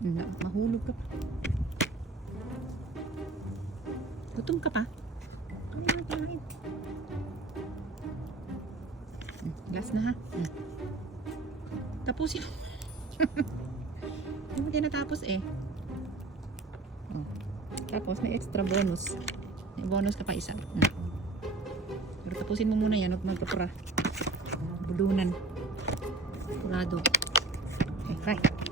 Mahulog ka pa. Gutom ka pa? Ano na kain? Gas na ha. Tapusin. Hindi mo din natapos eh. Tapos may extra bonus. May bonus ka pa isa. Pero tapusin mo muna yan. Huwag magkapura. Bulunan. Purado. Okay, bye.